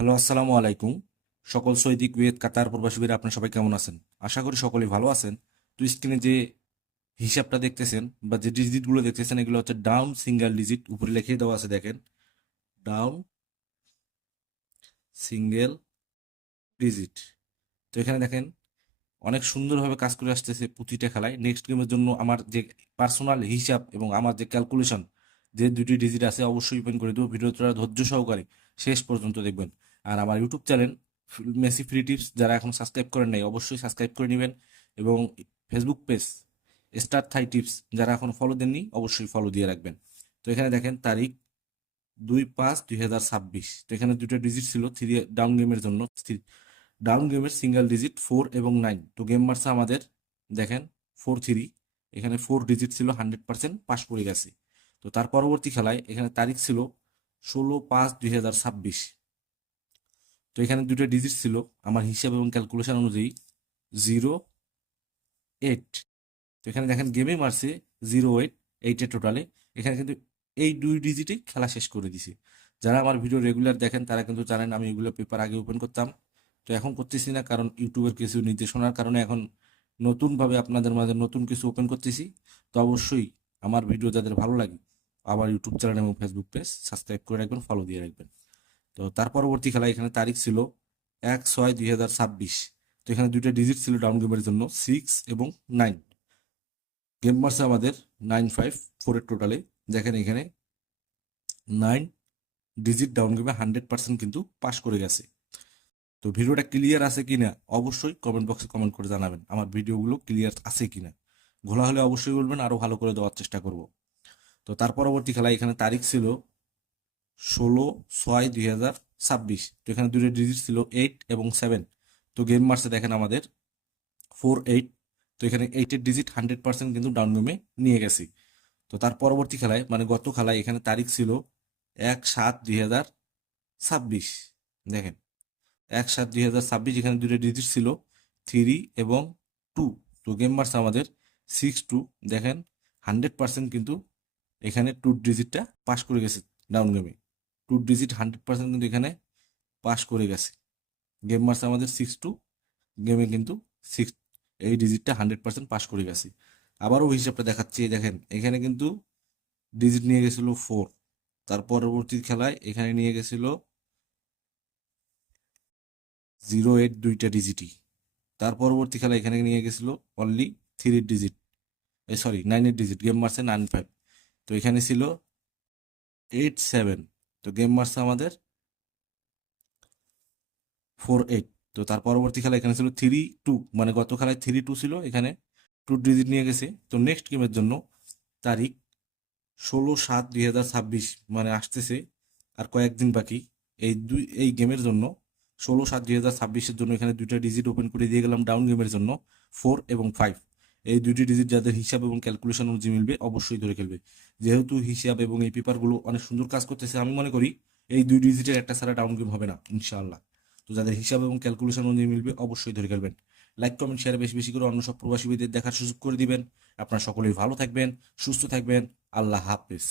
Hello, আসসালামু আলাইকুম। সকল সৌদি, কুয়েত, কাতার প্রবাসীরা আপনার সবাই কেমন আছেন? আশা করি সকলেই ভালো আছেন। তো স্ক্রিনে যে হিসাবটা দেখতেছেন বা যে ডিজিটগুলো দেখতেছেন, এগুলো হচ্ছে ডাউন সিঙ্গেল ডিজিট, উপরে লিখে দেওয়া আছে, দেখেন। Down single digit. তো এখানে দেখেন অনেক সুন্দরভাবে কাজ করে আসতেছে প্রতিটা খেলায়। নেক্সট গেমের জন্য আমার যে পার্সোনাল হিসাব এবং আমার যে ক্যালকুলেশন, যে দুটি ডিজিট আছে, অবশ্যই ওপেন করে দেবো। ভিডিওটা ধৈর্য সহকারে শেষ পর্যন্ত দেখবেন। আর আমার YouTube channel Messi free tips যারা এখন সাবস্ক্রাইব করেন নাই, অবশ্যই সাবস্ক্রাইব করে নেবেন। এবং ফেসবুক পেজ স্টার থাই টিপস যারা এখন ফলো দেননি, অবশ্যই ফলো দিয়ে রাখবেন। তো এখানে দেখেন তারিখ 2/5/2026। তো এখানে দুটো ডিজিট ছিল থ্রি ডাউন গেমের জন্য। ডাউন গেমের সিঙ্গেল ডিজিট 4 এবং 9। তো গেম মারছে আমাদের, দেখেন, 4-3। এখানে 4 ডিজিট ছিল, 100% পাস করে গেছে। তো তার পরবর্তী খেলায় এখানে তারিখ ছিল 16/5/2026। তো এখানে দুটো ডিজিট ছিল আমার হিসাব এবং ক্যালকুলেশন অনুযায়ী 0-8। তো এখানে দেখেন গেমে মারছে 0-8 টোটালে। এখানে কিন্তু এই দুই ডিজিটই খেলা শেষ করে দিছে। যারা আমার ভিডিও রেগুলার দেখেন তারা কিন্তু জানেন আমি এগুলো পেপার আগে ওপেন করতাম। তো এখন করতেছি না, কারণ ইউটিউবের কিছু নির্দেশনার কারণে এখন নতুনভাবে আপনাদের মাঝে নতুন কিছু ওপেন করতেছি। তো অবশ্যই আমার ভিডিও যাদের ভালো লাগে, আবার ইউটিউব চ্যানেল এবং ফেসবুক পেজ সাবস্ক্রাইব করে রাখবেন, ফলো দিয়ে রাখবেন। তো তার পরবর্তী খেলা এখানে তারিখ ছিল 1/6/2026। তো এখানে দুইটা ডিজিট ছিল ডাউন গেমের জন্য, 6 এবং 9। গেম মারছে আমাদের 9-5-4 টোটালে। দেখেন এখানে 9 ডিজিট ডাউন গেমে 100% কিন্তু পাস করে গেছে। তো ভিডিওটা ক্লিয়ার আছে কিনা অবশ্যই কমেন্ট বক্সে কমেন্ট করে জানাবেন, আমার ভিডিওগুলো ক্লিয়ার আছে কিনা। ঘোলা হলে অবশ্যই বলবেন, আরো ভালো করে দেওয়ার চেষ্টা করব। তো তার পরবর্তী খেলা এখানে তারিখ ছিল 16/6/2026। তো এখানে দুটো ডিজিট ছিল 8 এবং 7। তো গেম মারছে দেখেন আমাদের 4-8। তো এখানে 8-এর ডিজিট 100% কিন্তু ডাউন গেমে নিয়ে গেছি। তো তার পরবর্তী খেলায় মানে গত খেলায় এখানে তারিখ ছিল 1/7/2026। দেখেন 1/7/2026, এখানে দুটো ডিজিট ছিল 3 এবং 2। তো গেম মারছে আমাদের 6-2। দেখেন 100% কিন্তু এখানে 2 ডিজিটটা পাস করে গেছে ডাউন গেমে। 2 ডিজিট 100% কিন্তু এখানে পাস করে গেছে। গেম মারছে আমাদের 6-2। গেমে কিন্তু সিক্স এই ডিজিটটা 100% পাস করে গেছে। আবারও হিসাবটা দেখাচ্ছি, এই দেখেন এখানে কিন্তু ডিজিট নিয়ে গেছিল 4। তার পরবর্তী খেলায় এখানে নিয়ে গেছিল 0-8, দুইটা ডিজিটই। তার পরবর্তী খেলা এখানে নিয়ে গেছিল অনলি 3 ডিজিট, সরি 9-এর ডিজিট। গেম মারছে 9-5। তো এখানে ছিল 8-7। তো গেম মারছে আমাদের 4-8। তো তার পরবর্তী খেলা এখানে ছিল 3-2, মানে গত খেলায় 3-2 ছিল, এখানে 2 ডিজিট নিয়ে গেছে। তো নেক্সট গেমের জন্য তারিখ 16/7/2026, মানে আসতেছে আর কয়েকদিন বাকি এই গেমের জন্য। 16/7/2026-এর জন্য এখানে দুইটা ডিজিট ওপেন করে দিয়ে গেলাম ডাউন গেমের জন্য, 4 এবং 5। এই দুটি ডিজিট যাদের হিসাব এবং ক্যালকুলেশন অনুযায়ী মিলবে অবশ্যই ধরে খেলবে। যেহেতু হিসাব এবং এই পেপারগুলো অনেক সুন্দর কাজ করতেছে, আমি মনে করি এই 2 ডিজিটের একটা ছাড়া ডাউন গেম হবে না ইনশাআল্লাহ। তো যাদের হিসাব এবং ক্যালকুলেশন অনুযায়ী মিলবে অবশ্যই ধরে খেলবেন। লাইক, কমেন্ট, শেয়ার বেশি বেশি করে অন্য সব প্রবাসীদের দেখার সুযোগ করে দিবেন। আপনারা সকলেই ভালো থাকবেন, সুস্থ থাকবেন। আল্লাহ হাফেজ।